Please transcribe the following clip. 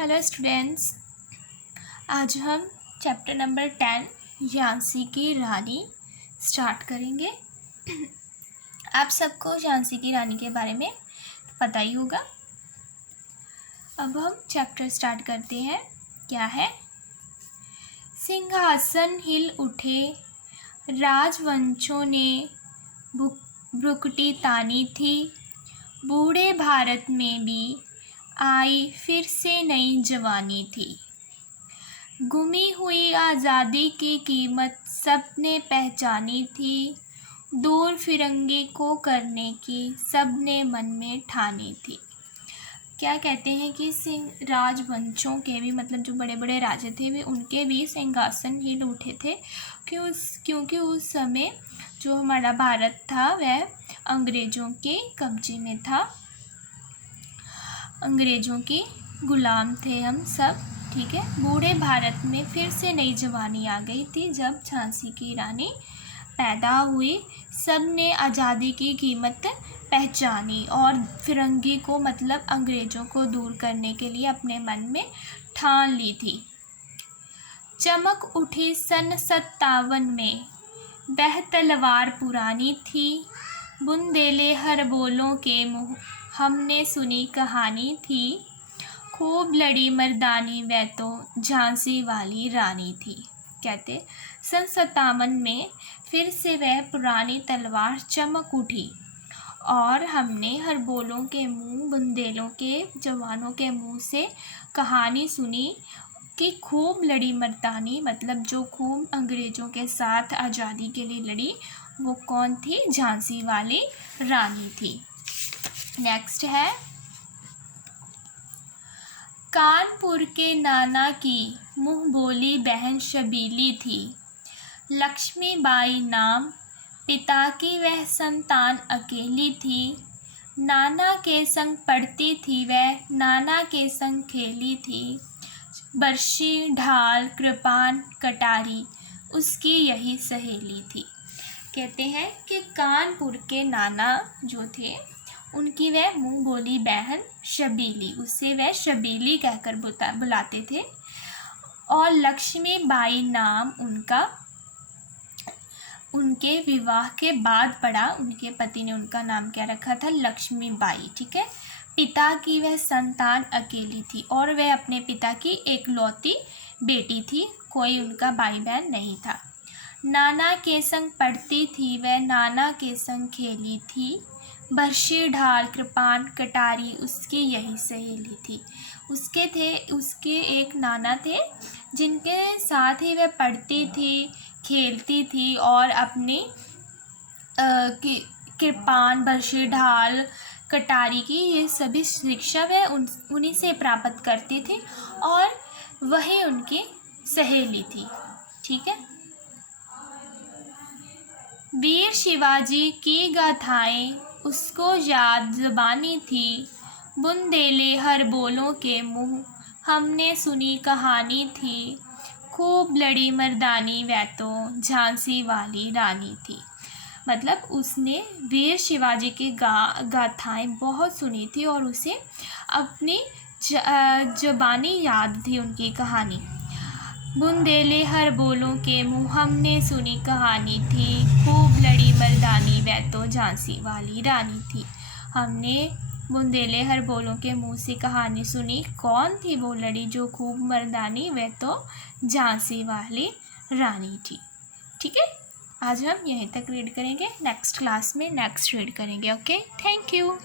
Hello students, आज हम chapter number 10 Jhansi की रानी स्टार्ट करेंगे। आप सबको झांसी की रानी के बारे में पता ही होगा। अब हम चैप्टर स्टार्ट करते हैं। क्या है? सिंहासन हिल उठे, राजवंशों ने भ्रुकुटी तानी थी। बूढ़े भारत में भी आई फिर से नई जवानी थी। गुमी हुई आज़ादी की कीमत सबने पहचानी थी। दूर फिरंगी को करने की सबने मन में ठानी थी। क्या कहते हैं कि राजवंशों के भी, मतलब जो बड़े बड़े राजा थे वे, उनके भी सिंहासन हिल उठे थे। क्योंकि उस समय जो हमारा भारत था वह अंग्रेज़ों के कब्जे में था। अंग्रेज़ों की गुलाम थे हम सब, ठीक है। बूढ़े भारत में फिर से नई जवानी आ गई थी जब झांसी की रानी पैदा हुई। सब ने आज़ादी की कीमत पहचानी और फिरंगी को, मतलब अंग्रेज़ों को दूर करने के लिए अपने मन में ठान ली थी। चमक उठी सन 57 में, वह तलवार पुरानी थी। बुंदेले हर बोलों के मुँह हमने सुनी कहानी थी। खूब लड़ी मर्दानी वह तो झांसी वाली रानी थी। कहते सन 57 में फिर से वह पुरानी तलवार चमक उठी और हमने हर बोलों के मुँह, बुंदेलों के जवानों के मुँह से कहानी सुनी कि खूब लड़ी मर्दानी, मतलब जो खूब अंग्रेज़ों के साथ आज़ादी के लिए लड़ी, वो कौन थी? झांसी वाली रानी थी। नेक्स्ट है, कानपुर के नाना की मुँह बोली बहन शबीली थी। लक्ष्मीबाई नाम, पिता की वह संतान अकेली थी। नाना के संग पढ़ती थी वह, नाना के संग खेली थी। बर्शी, ढाल, कृपान, कटारी उसकी यही सहेली थी। कहते हैं कि कानपुर के नाना जो थे उनकी वह मुँह बोली बहन शबीली, उससे वह शबीली कहकर बुलाते थे। और लक्ष्मीबाई नाम उनका उनके विवाह के बाद पड़ा। उनके पति ने उनका नाम क्या रखा था? लक्ष्मीबाई, ठीक है। पिता की वह संतान अकेली थी और वह अपने पिता की एकलौती बेटी थी, कोई उनका भाई बहन नहीं था। नाना के संग पढ़ती थी वह, नाना के संग खेली थी। बर्शी, ढाल, कृपान, कटारी उसकी यही सहेली थी। उसके एक नाना थे जिनके साथ ही वह पढ़ती थी, खेलती थी और अपनी कृपान, बर्शी, ढाल, कटारी की ये सभी शिक्षा वह उन्हीं से प्राप्त करती थी और वही उनकी सहेली थी, ठीक है। वीर शिवाजी की गाथाएं उसको याद ज़बानी थी। बुंदेले हर बोलों के मुँह हमने सुनी कहानी थी। खूब लड़ी मर्दानी वह तो झांसी वाली रानी थी। मतलब उसने वीर शिवाजी की गाथाएं बहुत सुनी थी और उसे अपनी ज़बानी याद थी उनकी कहानी। बुंदेले हर बोलों के मुँह हमने सुनी कहानी थी। खूब लड़ी मर्दानी वह तो झांसी वाली रानी थी। हमने बुंदेले हर बोलों के मुँह से कहानी सुनी। कौन थी वो लड़ी जो खूब मर्दानी? वह तो झांसी वाली रानी थी, ठीक है। आज हम यहीं तक रीड करेंगे, नेक्स्ट क्लास में नेक्स्ट रीड करेंगे। Okay, thank you.